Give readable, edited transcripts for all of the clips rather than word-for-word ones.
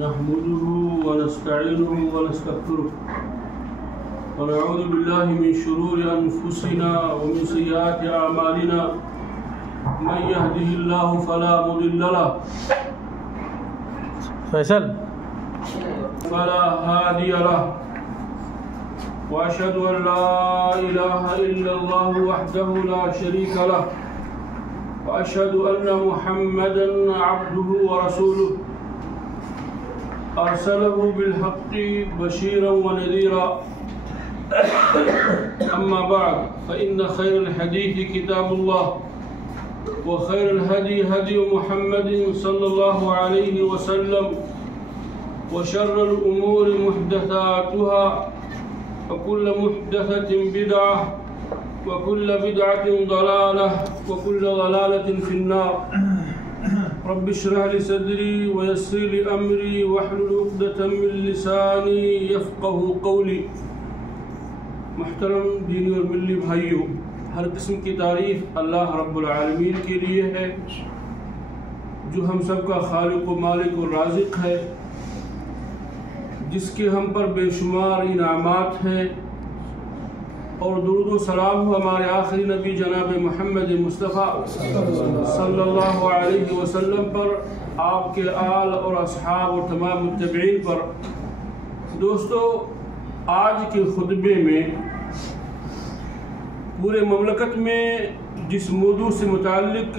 نحمده ونستعينه ونستغفره ونعوذ بالله من شرور أنفسنا ومن سيئات أعمالنا من يهده الله فلا مضل له فلا هادي له وأشهد أن لا إله إلا الله وحده لا شريك له وأشهد أن محمدًا عبده ورسوله أرسله بالحق بشيرا ونذيرا أما بعد فإن خير الحديث كتاب الله وخير الهدي هدي محمد صلى الله عليه وسلم وشر الأمور محدثاتها وكل محدثة بدعة وكل بدعة ضلالة وكل ضلالة في النار رب اشرح لي صدري ويسر لي أمري واحلل عقدة من لساني يفقهوا قولي. محترم دینی اور ملی بھائیوں، ہر قسم کی تعریف اللہ رب العالمین کے لیے ہے جو ہم سب کا خالق و مالک و رازق ہے، جس کے ہم پر بے شمار انعامات ہیں، اور درود و سلام ہو ہمارے آخری نبی جناب محمد مصطفیٰ صلی اللہ علیہ وسلم پر، آپ کے آل اور اصحاب اور تمام متبعین پر. دوستو، آج کے خطبے میں پورے مملکت میں جس موضوع سے متعلق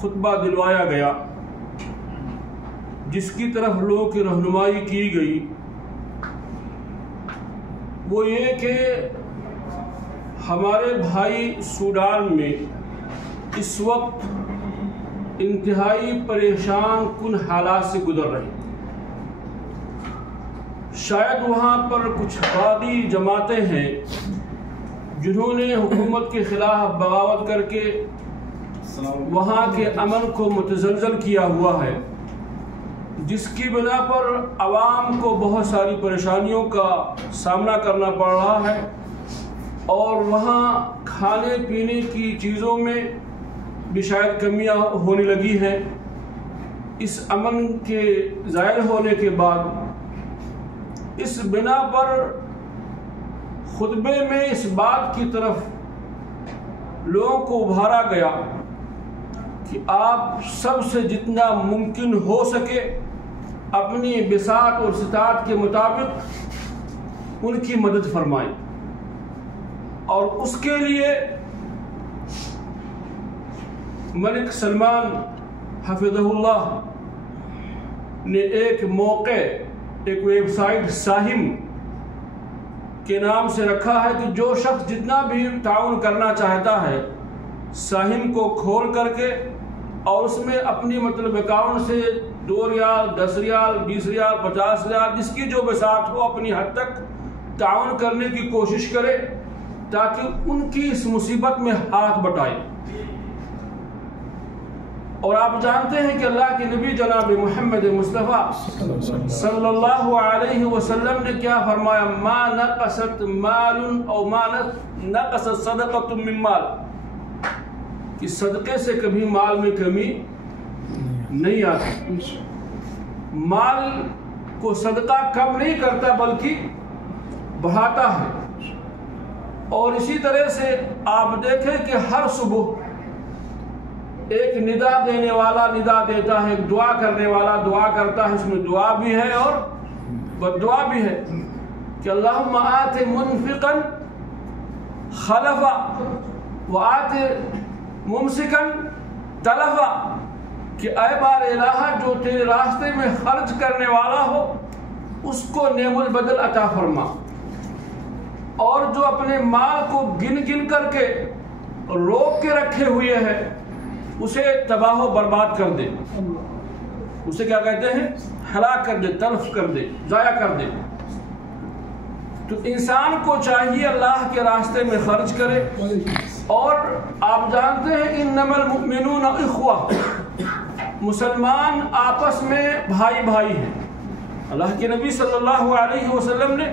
خطبہ دلوایا گیا، جس کی طرف لوگوں کی رہنمائی کی گئی، وہ یہ کہ ہمارے بھائی سوڈان میں اس وقت انتہائی پریشان کن حالات سے گزر رہے ہیں. شاید وہاں پر کچھ باغی جماعتیں ہیں جنہوں نے حکومت کے خلاف بغاوت کر کے وہاں کے امن کو متزلزل کیا ہوا ہے، جس کی بنا پر عوام کو بہت ساری پریشانیوں کا سامنا کرنا پڑ رہا ہے، اور وہاں کھانے پینے کی چیزوں میں بھی شاید کمیاں ہونے لگی ہیں. اس امن کے زائل ہونے کے بعد اس بنا پر خطبے میں اس بات کی طرف لوگوں کو ابھارا گیا کہ آپ سب سے جتنا ممکن ہو سکے اپنی بساط اور استطاعت کے مطابق ان کی مدد فرمائیں، اور اس کے لیے ملک سلمان حفظہ اللہ نے ایک موقع، ایک ویب سائٹ ساہم کے نام سے رکھا ہے کہ جو شخص جتنا بھی تعاون کرنا چاہتا ہے ساہم کو کھول کر کے، اور اس میں اپنی اکاؤنٹ سے 2 ریال 10 ریال 20 ریال 50 ریال جس کی جو بساط ہو اپنی حد تک تعاون کرنے کی کوشش کرے تاکہ ان کی اس مصیبت میں ہاتھ بٹائے. اور آپ جانتے ہیں کہ اللہ کے نبی جناب محمد مصطفیٰ صلی اللہ علیہ وسلم نے کیا فرمایا؟ ما نقصت مال او ما نقصت صدقۃ من مال، کہ صدقے سے کبھی مال میں کمی نہیں آتی. مال کو صدقہ کم نہیں کرتا بلکہ بڑھاتا ہے. اور اسی طرح سے آپ دیکھیں کہ ہر صبح ایک ندا دینے والا ندا دیتا ہے، ایک دعا کرنے والا دعا کرتا ہے، اس میں دعا بھی ہے اور بددعا بھی ہے کہ اللہم آت منفقا خلفا وآت ممسکا تلفا، کہ اے بار الہ جو تیرے راستے میں خرچ کرنے والا ہو اس کو نعم البدل عطا فرما، اور جو اپنے مال کو گن گن کر کے روک کے رکھے ہوئے ہے اسے تباہ و برباد کر دے. اسے کیا کہتے ہیں؟ ہلاک کر دے، تلف کر دے، ضائع کر دے. تو انسان کو چاہیے اللہ کے راستے میں خرچ کرے. اور آپ جانتے ہیں انما المؤمنون اخوہ، مسلمان آپس میں بھائی بھائی ہیں. اللہ کے نبی صلی اللہ علیہ وسلم نے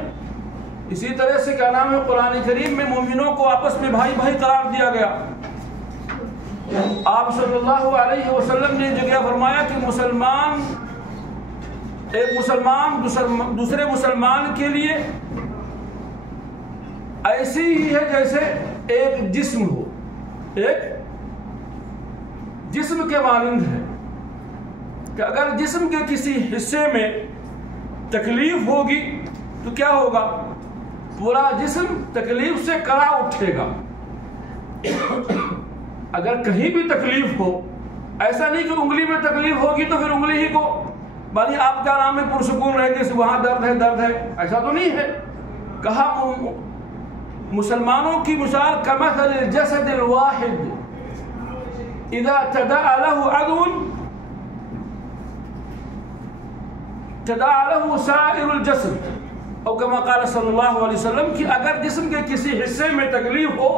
اسی طرح سے کیا نام ہے قرآن کریم میں مومنوں کو آپس میں بھائی بھائی قرار دیا گیا. آپ صلی اللہ علیہ وسلم نے جگہ فرمایا کہ ایک مسلمان دوسرے مسلمان کے لیے ایسی ہی ہے جیسے ایک جسم ہو، ایک جسم کے مانند ہے کہ اگر جسم کے کسی حصے میں تکلیف ہوگی تو کیا ہوگا؟ پورا جسم تکلیف سے کرا اٹھے گا۔ اگر کہیں بھی تکلیف ہو، ایسا نہیں کہ انگلی میں تکلیف ہوگی تو پھر انگلی ہی کو بھائی آپ کا نام ہے پرسکون رہے گی، وہاں درد ہے، ایسا تو نہیں ہے۔ کہا مسلمانوں کی مثال کمثل الجسد الواحد اذا تداعى له عضو تداعى له سائر الجسد، اور كما قال صلی اللہ علیہ وسلم کہ اگر جسم کے کسی حصے میں تکلیف ہو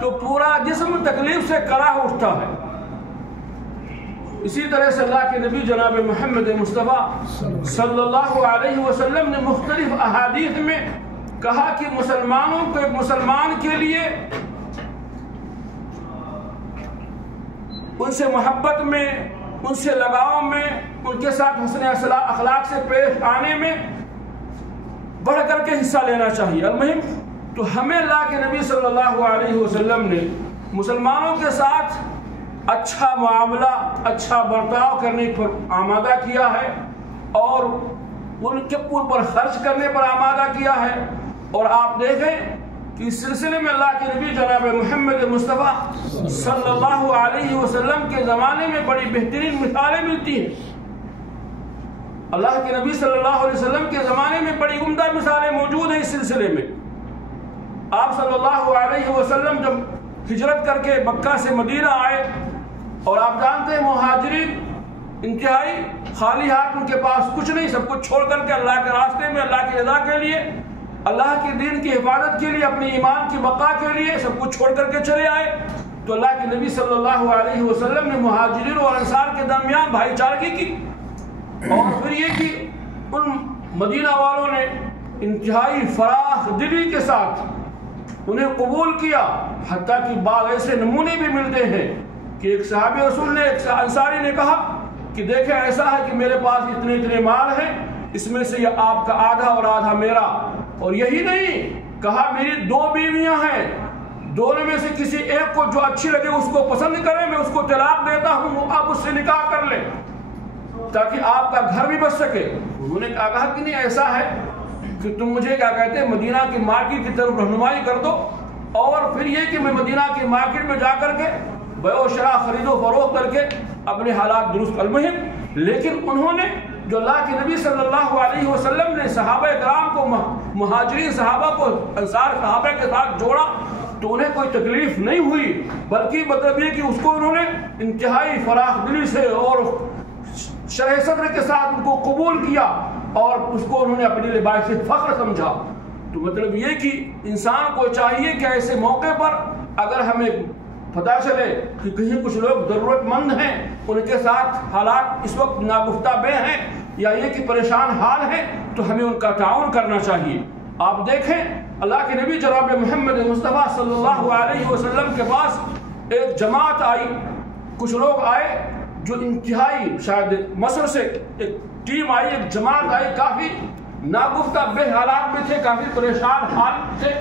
تو پورا جسم تکلیف سے کرا اٹھتا ہے۔ اسی طرح سے اللہ کے نبی جناب محمد مصطفیٰ صلی اللہ علیہ وسلم نے مختلف احادیث میں کہا کہ مسلمانوں کو ایک مسلمان کے لیے ان سے محبت میں، ان سے لگاؤ میں، ان کے ساتھ حسن اخلاق سے پیش آنے میں بڑھ کر کے حصہ لینا چاہیے۔ المہم تو ہمیں اللہ کے نبی صلی اللہ علیہ وسلم نے مسلمانوں کے ساتھ اچھا معاملہ، اچھا برتاؤ کرنے پر آمادہ کیا ہے اور ان کے اوپر خرچ کرنے پر آمادہ کیا ہے۔ اور آپ دیکھیں کہ اس سلسلے میں اللہ کے نبی جناب محمد مصطفیٰ صلی اللہ علیہ وسلم کے زمانے میں بڑی بہترین مثالیں ملتی ہیں۔ اللہ کے نبی صلی اللہ علیہ وسلم کے زمانے میں بڑی عمدہ مثالیں موجود ہیں اس سلسلے میں۔ آپ صلی اللہ علیہ وسلم جب ہجرت کر کے مکہ سے مدینہ آئے، اور آپ جانتے ہیں مہاجرین انتہائی خالی ہاتھ، ان کے پاس کچھ نہیں، سب کچھ چھوڑ کر کے اللہ کے راستے میں، اللہ کی رضا کے لیے، اللہ کے دین کی حفاظت کے لیے، اپنے ایمان کی بقا کے لیے سب کچھ چھوڑ کر کے چلے آئے۔ تو اللہ کے نبی صلی اللہ علیہ وسلم نے مہاجرین اور انصار کے درمیان بھائی چارگی کی، اور پھر یہ کہ ان مدینہ والوں نے انتہائی فراخ دلی کے ساتھ انہیں قبول کیا، حتیٰ کہ بعض ایسے نمونے بھی ملتے ہیں کہ ایک صحابی رسول نے، ایک انصاری نے کہا کہ دیکھیں ایسا ہے کہ میرے پاس اتنے مال ہیں، اس میں سے یہ آپ کا آدھا اور آدھا میرا، اور یہی نہیں کہا میری 2 بیویاں ہیں، دونوں میں سے کسی ایک کو جو اچھی لگے اس کو پسند کرے، میں اس کو طلاق دیتا ہوں، وہ آپ اس سے نکاح کر لیں تاکہ آپ کا گھر بھی بچ سکے۔ انہوں نے کہا کہ نہیں، ایسا ہے کہ تم مجھے کیا کہتے ہیں مدینہ کی مارکیٹ کی طرف رہنمائی کر دو، اور پھر یہ کہ میں مدینہ کی مارکیٹ میں جا کر کے بیع و شراء خرید و فروخت کر کے اپنے حالات درست۔ المہم لیکن انہوں نے جو اللہ کے نبی صلی اللہ علیہ وسلم نے صحابہ کرام کو، مہاجرین صحابہ کو انصار صحابہ کے ساتھ جوڑا تو انہیں کوئی تکلیف نہیں ہوئی، بلکہ مطلب یہ کہ اس کو انہوں نے انتہائی فراخ دلی سے اور شرح صدر کے ساتھ ان کو قبول کیا، اور اس کو انہوں نے اپنے لیے باعث فخر سمجھا۔ تو مطلب یہ کہ انسان کو چاہیے کہ ایسے موقع پر اگر ہمیں پتہ چلے کہ کہیں کچھ لوگ ضرورت مند ہیں، ان کے ساتھ حالات اس وقت ناگفتہ بے ہیں یا یہ کہ پریشان حال ہیں، تو ہمیں ان کا تعاون کرنا چاہیے۔ آپ دیکھیں اللہ کے نبی جناب محمد مصطفیٰ صلی اللہ علیہ وسلم کے پاس ایک جماعت آئی، کچھ لوگ آئے جو انتہائی شاید مصر سے ایک ٹیم آئی، ایک جماعت آئی، کافی ناگفتہ بے حالات میں تھے، کافی پریشان حال تھے،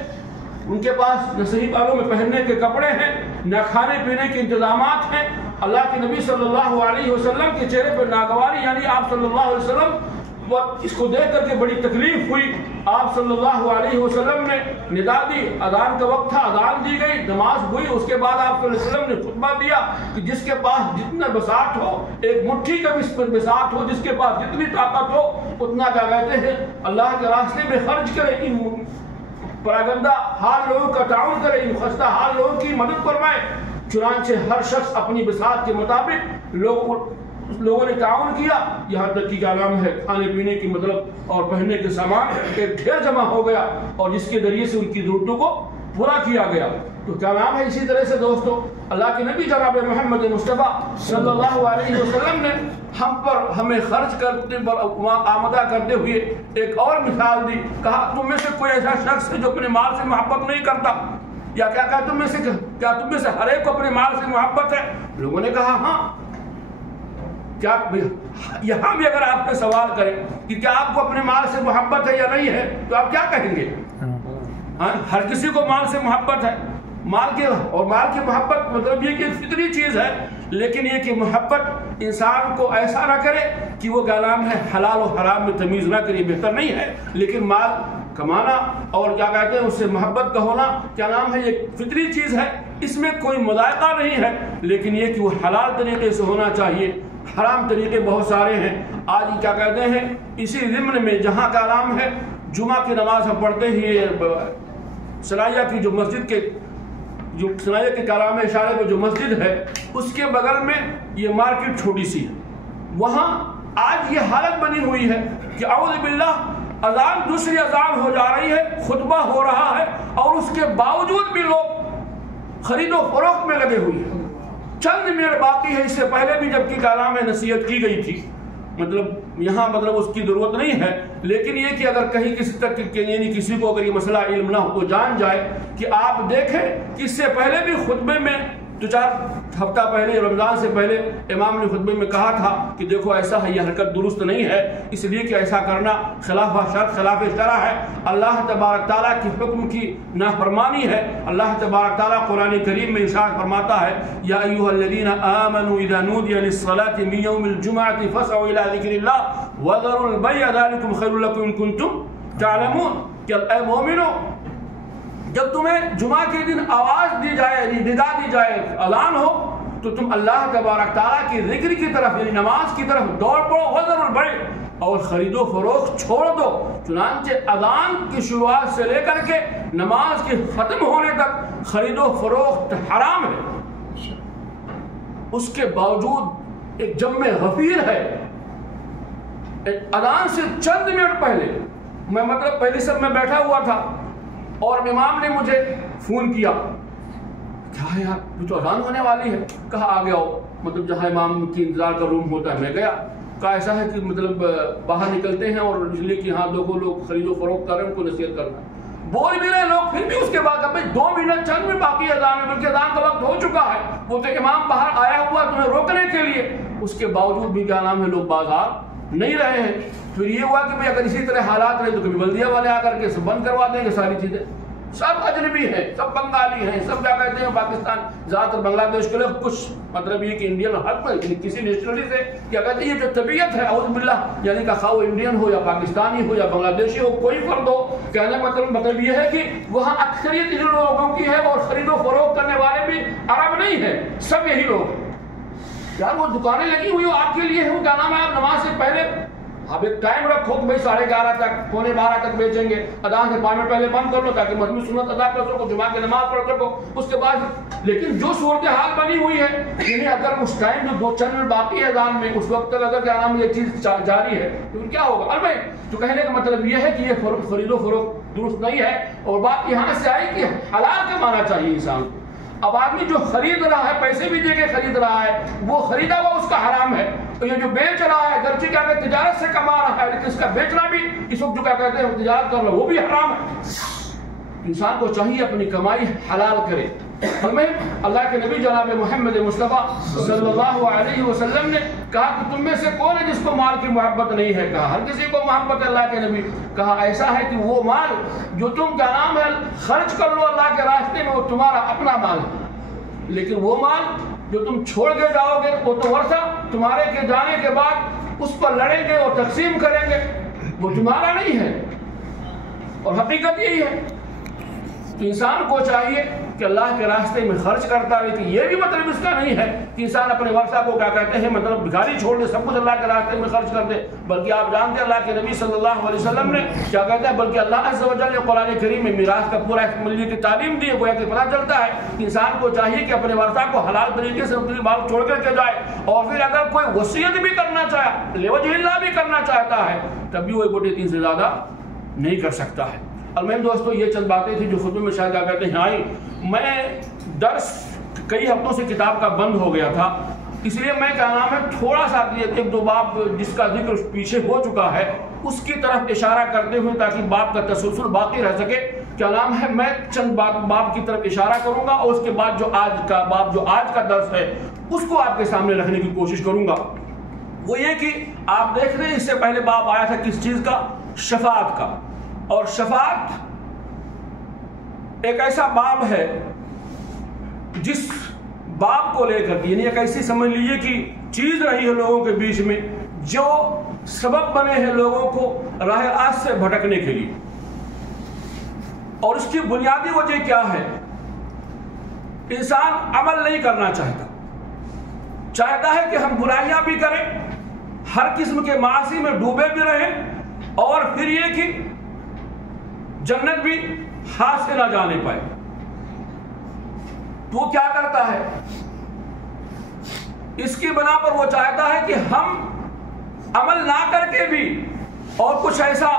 ان کے پاس نہ صحیح بالوں میں پہننے کے کپڑے ہیں، نہ کھانے پینے کے انتظامات ہیں۔ اللہ کے نبی صلی اللہ علیہ وسلم کے چہرے پر ناگواری، یعنی آپ صلی اللہ علیہ وسلم وہ اس کو دیکھ کر کے بڑی تکلیف ہوئی۔ آپ صلی اللہ علیہ وسلم نے ندا دی، اذان کا وقت تھا، اذان دی گئی، نماز ہوئی، اس کے بعد آپ صلی اللہ علیہ وسلم نے خطبہ دیا کہ جس کے پاس جتنا بساط ہو، ایک مٹھی کا بھی بساط ہو، جس کے پاس جتنی طاقت ہو اتنا کیا کہتے ہیں اللہ کے راستے میں خرچ کرے، ان پراگندہ حال لوگوں کا تعاون کرے، ان خستہ حال لوگوں کی مدد فرمائے۔ چنانچہ ہر شخص اپنی بساط کے مطابق لوگوں نے تعاون کیا، یہاں تک کہ کیا نام ہے کھانے پینے کی مطلب اور پہننے کے سامان ایک ڈھیر جمع ہو گیا، اور جس کے ذریعے سے ان کی ضرورتوں کو پورا کیا گیا۔ تو کیا نام ہے اسی طرح سے دوستو اللہ کے نبی جناب محمد مصطفیٰ صلی اللہ علیہ وسلم نے ہمیں خرچ کرنے پر آمدہ کرتے ہوئے ایک اور مثال دی، کہا تم میں سے کوئی ایسا شخص ہے جو اپنے مال سے محبت نہیں کرتا، یا کیا تم میں سے ہر ایک کو اپنے مال سے محبت ہے؟ لوگوں نے کہا ہاں۔ کیا یہاں بھی اگر آپ سے سوال کریں کہ کیا آپ کو اپنے مال سے محبت ہے یا نہیں ہے تو آپ کیا کہیں گے؟ ہر کسی کو مال سے محبت ہے، مال کی محبت مطلب یہ کہ فطری چیز ہے، لیکن یہ کہ محبت انسان کو ایسا نہ کرے کہ وہ کیا نام ہے حلال و حرام میں تمیز نہ کرے، بہتر نہیں ہے۔ لیکن مال کمانا اور کیا کہتے ہیں اس سے محبت کا ہونا کیا نام ہے یہ فطری چیز ہے، اس میں کوئی مذائقہ نہیں ہے، لیکن یہ کہ وہ حلال طریقے سے ہونا چاہیے۔ حرام طریقے بہت سارے ہیں۔ آج کیا کہتے ہیں اسی ضمن میں جہاں کا نام ہے جمعہ کی نماز ہم پڑھتے ہی سنائیہ کی جو مسجد کے سنائیہ کے کلام اشارے میں جو مسجد ہے اس کے بغل میں یہ مارکیٹ چھوٹی سی ہے، وہاں آج یہ حالت بنی ہوئی ہے کہ اعوذ باللہ اذان دوسری اذان ہو جا رہی ہے، خطبہ ہو رہا ہے اور اس کے باوجود بھی لوگ خرید و فروخت میں لگے ہوئے ہیں۔ چند منٹ باقی ہے، اس سے پہلے بھی جبکہ کلام نصیحت کی گئی تھی، مطلب یہاں مطلب اس کی ضرورت نہیں ہے، لیکن یہ کہ اگر کہیں کسی تک یعنی کسی کو اگر یہ مسئلہ علم نہ ہو تو جان جائے کہ آپ دیکھیں کہ اس سے پہلے بھی خطبے میں 2-4 ہفتہ پہلے رمضان سے پہلے امام نے خطبے میں کہا تھا کہ دیکھو ایسا ہے، یہ حرکت درست نہیں ہے، اس لیے کہ ایسا کرنا خلاف شرع ہے، اللہ تبارک تعالیٰ کی حکم کی نافرمانی ہے۔ اللہ تبارک تعالیٰ قرآن کریم میں ارشاد فرماتا ہے یا ایھا الذین آمنوا اذا نودی للصلاۃ من یوم الجمعۃ فاسعوا الی ذکر اللہ وذروا البیع ذلکم خیر لکم ان کنتم تعلمون، کہ اے مومنو جب تمہیں جمعہ کے دن آواز دی جائے ندا دی جائے اذان ہو تو تم اللہ تبارک تعالیٰ کی ذکر کی طرف یعنی نماز کی طرف دوڑ پڑو، وذروا البیع، اور خرید و فروخت چھوڑ دو۔ چنانچہ اذان کی شروعات سے لے کر کے نماز کے ختم ہونے تک خرید و فروخت حرام ہے، اس کے باوجود ایک جمع غفیر ہے۔ اذان سے چند منٹ پہلے میں مطلب پہلی سب میں بیٹھا ہوا تھا اور امام نے مجھے فون کیا، کہا یار یہ تو اذان ہونے والی ہے، کہا آ گیا ہو، مطلب جہاں امام کی انتظار کا روم ہوتا ہے میں گیا، کہا ایسا ہے کہ مطلب باہر نکلتے ہیں اور اس لیے کہ ہاں دیکھو لوگ خرید و فروخت کر رہے ہیں، ان کو نصیحت کرنا ہے، بول بھی رہے لوگ، پھر بھی اس کے بعد اب 2 منٹ چند میں باقی اذان ہے، بلکہ اذان کا وقت ہو چکا ہے، وہ تو امام باہر آیا ہوا تمہیں روکنے کے لیے، اس کے باوجود بھی کیا نام ہے لوگ بازار نہیں رہے ہیں۔ پھر یہ ہوا کہ اگر اسی طرح حالات رہے تو کبھی بلدیہ والے آ کر کے سب بند کروا دیں گے ساری چیزیں، سب اجنبی ہیں، سب بنگالی ہیں، سب کیا کہتے ہیں پاکستان زیادہ تر بنگلہ دیش کے لوگ، کچھ مطلب یہ کہ انڈین ہر کوئی کسی نیشنلی سے کیا کہتے ہیں یہ جو طبیعت ہے اعوذ باللہ یعنی کہ خواہ وہ انڈین ہو یا پاکستانی ہو یا بنگلہ دیشی ہو کوئی فرد ہو، کہنے کا مطلب یہ ہے کہ وہاں اکثریت ان لوگوں کی ہے اور خرید و فروخت کرنے والے بھی عرب نہیں ہیں، سب یہی لوگ یار وہ دکانیں لگی ہوئی آپ کے لیے ہوں، کیا نام ہے آپ نماز سے پہلے آپ ایک ٹائم رکھو کہ بھائی 11:30 تک 11:45 تک بیچیں گے، اذان سے 5 منٹ پہلے بند کر لو تاکہ مجموعی سنت ادا کر سکو، جمعہ کی نماز پڑھ سکو، اس کے بعد لیکن جو صورتحال بنی ہوئی ہے یعنی اگر اس ٹائم جو 2 چند منٹ باقی ہے اذان میں اس وقت تک اگر کیا نام یہ چیز جاری ہے تو کیا ہوگا؟ البتہ تو کہنے کا مطلب یہ ہے کہ یہ خرید و فروخت درست نہیں ہے، اور بات یہاں سے آئی کہ حلال کمانا چاہیے انسان کو۔ اب آدمی جو خرید رہا ہے پیسے بھی دے کے خرید رہا ہے وہ خریدا ہوا اس کا حرام ہے، تو یہ جو بیچ رہا ہے گرچہ کیا کہتے ہیں تجارت سے کما رہا ہے لیکن اس کا بیچنا بھی اس وقت جو کیا کہتے ہیں تجارت کر رہا ہے وہ بھی حرام ہے۔ انسان کو چاہیے اپنی کمائی حلال کرے۔ ہمیں اللہ کے نبی جناب محمد مصطفیٰ صلی اللہ علیہ وسلم نے کہا کہ تم میں سے کون ہے جس کو مال کی محبت نہیں ہے؟ کہا ہر کسی کو محبت ہے اللہ کے نبی۔ کہا ایسا ہے کہ وہ مال جو تم کا نام ہے خرچ کر لو اللہ کے راستے میں وہ تمہارا اپنا مال ہے، لیکن وہ مال جو تم چھوڑ کے جاؤ گے وہ تو ورثہ تمہارے کے جانے کے بعد اس پر لڑیں گے اور تقسیم کریں گے، وہ تمہارا نہیں ہے، اور حقیقت یہی ہے۔ تو انسان کو چاہیے کہ اللہ کے راستے میں خرچ کرتا ہے، کہ یہ بھی مطلب اس کا نہیں ہے کہ انسان اپنے ورثہ کو کیا کہتے ہیں مطلب بھکاری چھوڑ دے، سب کچھ اللہ کے راستے میں خرچ کر دے، بلکہ آپ جانتے ہیں اللہ کے نبی صلی اللہ علیہ وسلم نے کیا کہتے ہیں بلکہ اللہ عز و جل نے قرآن کریم میں میراث کا پورا ملنے کی تعلیم دی ہے، گویا کہ پتہ چلتا ہے کہ انسان کو چاہیے کہ اپنے ورثہ کو حلال طریقے سے اپنی مال چھوڑ کر کے جائے، اور پھر اگر کوئی وصیت بھی کرنا چاہے لوجہ اللہ بھی کرنا چاہتا ہے تب بھی وہ 1/3 سے زیادہ نہیں کر سکتا ہے۔ المہم دوستو یہ چند باتیں تھیں جو خطبے میں شاید کیا کہتے ہیں آئی۔ میں درس کئی ہفتوں سے کتاب کا بند ہو گیا تھا، اس لیے میں کیا نام ہے تھوڑا سا 1-2 باب جس کا ذکر پیچھے ہو چکا ہے اس کی طرف اشارہ کرتے ہوئے تاکہ باب کا تسلسل باقی رہ سکے کیا نام ہے، میں چند باب کی طرف اشارہ کروں گا اور اس کے بعد جو آج کا درس ہے اس کو آپ کے سامنے رکھنے کی کوشش کروں گا۔ وہ یہ کہ آپ دیکھ رہے ہیں اس سے پہلے باب آیا تھا کس چیز کا، شفاعت کا، اور شفاعت ایک ایسا باب ہے جس باب کو لے کر، یعنی ایک ایسی سمجھ لیجیے کہ چیز رہی ہے لوگوں کے بیچ میں جو سبب بنے ہیں لوگوں کو راہ راست سے بھٹکنے کے لیے، اور اس کی بنیادی وجہ کیا ہے؟ انسان عمل نہیں کرنا چاہتا ہے کہ ہم برائیاں بھی کریں، ہر قسم کے معاصی میں ڈوبے بھی رہیں، اور پھر یہ کہ جنت بھی ہاتھ سے نہ جانے پائے۔ تو وہ کیا کرتا ہے؟ اس کی بنا پر وہ چاہتا ہے کہ ہم عمل نہ کر کے بھی، اور کچھ ایسا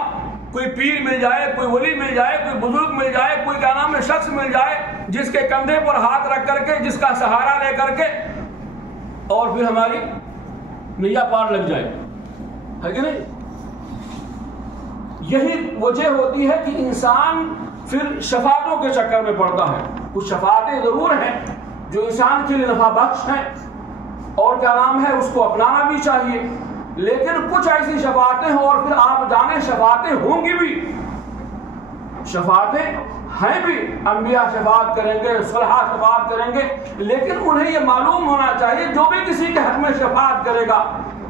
کوئی پیر مل جائے، کوئی ولی مل جائے، کوئی بزرگ مل جائے، کوئی کیا نام ہے شخص مل جائے جس کے کندھے پر ہاتھ رکھ کر کے، جس کا سہارا لے کر کے، اور پھر ہماری نیا پار لگ جائے، ہے کہ نہیں؟ یہی وجہ ہوتی ہے کہ انسان پھر شفاعتوں کے چکر میں پڑتا ہے۔ کچھ شفاعتیں ضرور ہیں جو انسان کے لیے نفع بخش ہیں اور کیا نام ہے اس کو اپنانا بھی چاہیے، لیکن کچھ ایسی شفاعتیں ہیں، اور پھر آپ جانیں شفاعتیں ہوں گی بھی، شفاعتیں ہیں بھی، انبیاء شفاعت کریں گے، صالحہ شفاعت کریں گے، لیکن انہیں یہ معلوم ہونا چاہیے جو بھی کسی کے حق میں شفاعت کرے گا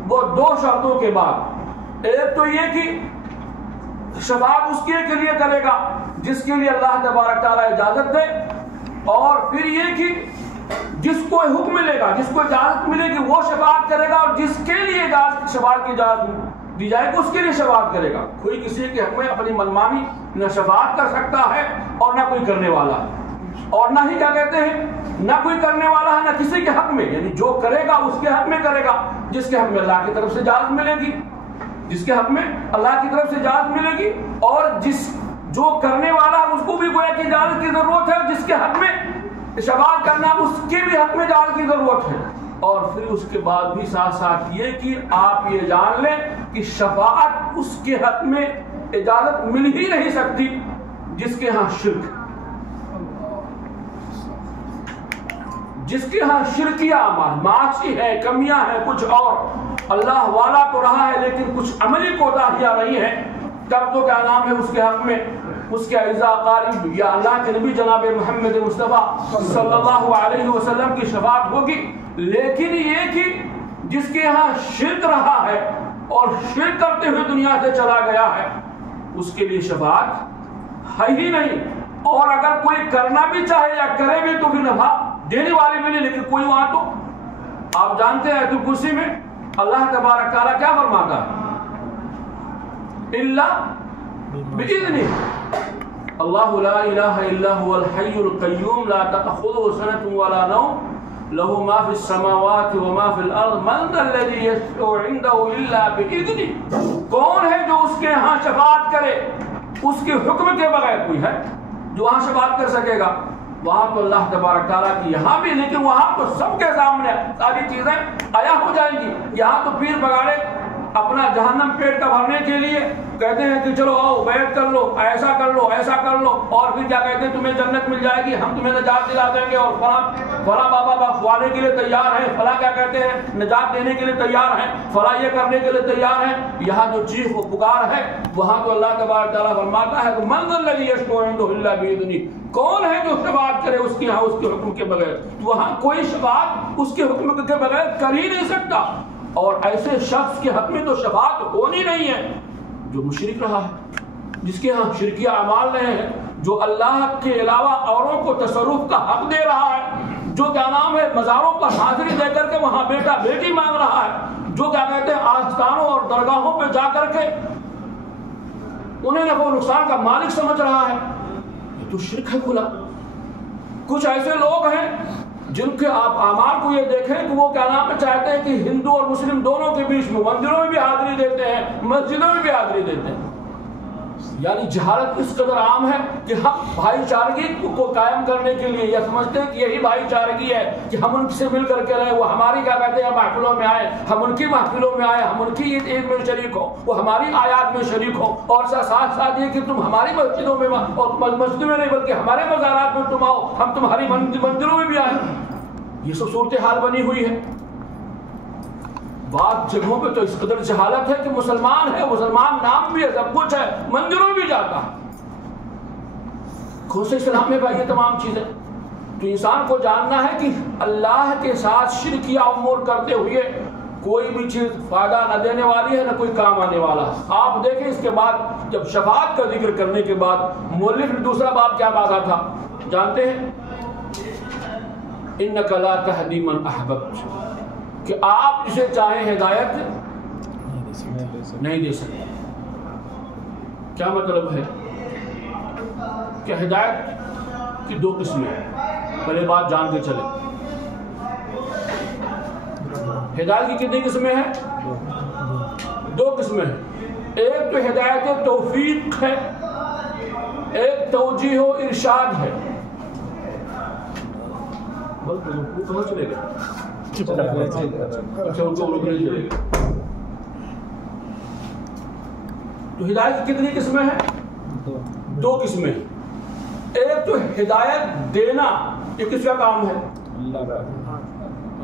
وہ دو شرطوں کے بعد، ایک تو یہ کہ شفاعت اس کے لیے کرے گا جس کے لیے اللہ تبارک تعالیٰ اجازت دے، اور پھر یہ کہ جس کو حکم ملے گا، جس کو اجازت ملے گی وہ شفاعت کرے گا، اور جس کے لیے شفاعت کی اجازت دی جائے گی اس کے لیے شفاعت کرے گا۔ کوئی کسی کے حق میں اپنی منمانی نہ شفاعت کر سکتا ہے اور نہ کوئی کرنے والا ہے، اور نہ ہی کیا کہتے ہیں، نہ کوئی کرنے والا ہے نہ کسی کے حق میں، یعنی جو کرے گا اس کے حق میں کرے گا جس کے حق میں اللہ کی طرف سے اجازت ملے گی، جس کے حق میں اللہ کی طرف سے اجازت ملے گی، اور جو کرنے والا ہے اس کو بھی گویا کہ اجازت کی ضرورت ہے، جس کے حق میں شفاعت کرنا اس کے بھی حق میں اجازت کی ضرورت ہے۔ اور پھر اس کے بعد بھی ساتھ ساتھ یہ کہ آپ یہ جان لیں کہ شفاعت اس کے حق میں اجازت مل ہی نہیں سکتی جس کے ہاں شرک، جس کے ہاں شرکیہ اعمال، معاصی ہے، کمیاں ہیں، کچھ اور اللہ والا تو رہا ہے لیکن کچھ عملی کوتاہیاں نہیں ہیں، تب تو کیا نام ہے اس کے حق میں اس کے اعزاء قارب یا اللہ کے نبی جناب محمد مصطفیٰ صلی اللہ علیہ وسلم کی شفاعت ہوگی۔ لیکن یہ کہ جس کے ہاں شرک رہا ہے اور شرک کرتے ہوئے دنیا سے چلا گیا ہے اس کے لیے شفاعت ہے ہی نہیں، اور اگر کوئی کرنا بھی چاہے یا کرے بھی تو بھی نفع دینے والے بھی نہیں، لیکن کوئی وہاں تو آپ جانتے ہیں تو کرسی میں اللہ تبارک تعالیٰ کیا فرماتا ہے، الا بإذنه اللہ لا الہ الا هو الحی القیوم لا تأخذه سنة ولا نوم له ما في السماوات وما في الارض من ذا الذي يشفع عنده الا بإذنه۔ کون ہے جو اس کے ہاں شفاعت کرے اس کے حکم کے بغیر؟ کوئی ہے جو وہاں شفاعت کر سکے گا؟ وہاں تو اللہ تبارک تعالیٰ کی، یہاں بھی، لیکن وہاں تو سب کے سامنے ساری چیزیں عیاں ہو جائیں گی۔ یہاں تو پیر بگاڑے اپنا جہنم پیٹ کا بھرنے کے لیے کہتے ہیں کہ چلو آؤ بیعت کر لو، ایسا کر لو، ایسا کر لو، اور پھر کیا کہتے ہیں تمہیں جنت مل جائے گی، ہم تمہیں نجات دلا دیں گے، اور فلاں بابا بخشوانے کے لیے تیار ہیں، فلاں کیا کہتے ہیں نجات دینے کے لیے تیار ہیں، فلاں یہ کرنے کے لیے تیار ہیں۔ یہاں جو چیخ و پکار ہے وہاں تو اللہ تبارک تعالیٰ فرماتا ہے من ذا الذی یشفع عنده الا بإذنہ، کون ہے جو شفاعت کرے اس کے ہاں اس کے حکم کے بغیر؟ وہاں کوئی شفاعت اس کے حکم کے بغیر کر ہی نہیں سکتا، اور ایسے شخص کے حق میں تو شفاعت ہونی نہیں ہے جو مشرک رہا ہے، جس کے ہاں شرکیہ اعمال رہے ہیں، جو اللہ کے علاوہ اوروں کو تصرف کا حق دے رہا ہے، جو کیا نام ہے مزاروں پر حاضری دے کر کے وہاں بیٹا بیٹی مانگ رہا ہے، جو کیا کہتے ہیں آستانوں اور درگاہوں پہ جا کر کے انہیں نفع و نقصان کا مالک سمجھ رہا ہے، یہ تو شرک ہے کھلا۔ کچھ ایسے لوگ ہیں جن کے آپ اعمال کو یہ دیکھیں کہ وہ کیا نام ہے چاہتے ہیں کہ ہندو اور مسلم دونوں کے بیچ میں مندروں میں بھی حاضری دیتے ہیں، مسجدوں میں بھی حاضری دیتے ہیں، یعنی جہالت اس قدر عام ہے کہ ہم بھائی چارگی کو قائم کرنے کے لیے یہ سمجھتے ہیں کہ یہی بھائی چارگی ہے کہ ہم ان سے مل کر کے رہیں، وہ ہماری کیا کہتے ہیں محفلوں میں آئے، ہم ان کی محفلوں میں آئے، ہم ان کی عید میں شریک ہو، وہ ہماری آیات میں شریک ہو، اور ساتھ ساتھ یہ کہ تم ہماری مسجدوں میں اور مسجدوں میں نہیں بلکہ ہمارے مزارات میں تم آؤ، ہم تمہاری مندروں میں بھی آئیں۔ یہ سب صورتحال بنی ہوئی ہے۔ بعض جگہوں پہ تو اس قدر جہالت ہے کہ مسلمان ہے، مسلمان نام بھی ہے، سب کچھ ہے، مندروں بھی جاتا ہے۔ کھوسے اسلام میں بھائی یہ تمام چیزیں تو انسان کو جاننا ہے کہ اللہ کے ساتھ شرکیہ امور کرتے ہوئے کوئی بھی چیز فائدہ نہ دینے والی ہے نہ کوئی کام آنے والا۔ آپ دیکھیں اس کے بعد جب شفاعت کا ذکر کرنے کے بعد مؤلف نے دوسرا باب کیا باندھا تھا جانتے ہیں؟ انک لا تہدی من احببت، کہ آپ جسے چاہیں ہدایت نہیں دے سکتے۔ کیا مطلب ہے کہ ہدایت کی دو قسمیں ہیں، پہلے بات جان کے چلے۔ ہدایت کی کتنی قسمیں ہیں؟ دو قسمیں ہیں۔ ایک تو ہدایت توفیق ہے، ایک توجیہ و ارشاد ہے۔ کہاں چلے گا؟ تو ہدایت کی کتنی قسمیں ہیں؟ دو قسمیں۔ ایک تو ہدایت دینا، یہ کس کا کام ہے؟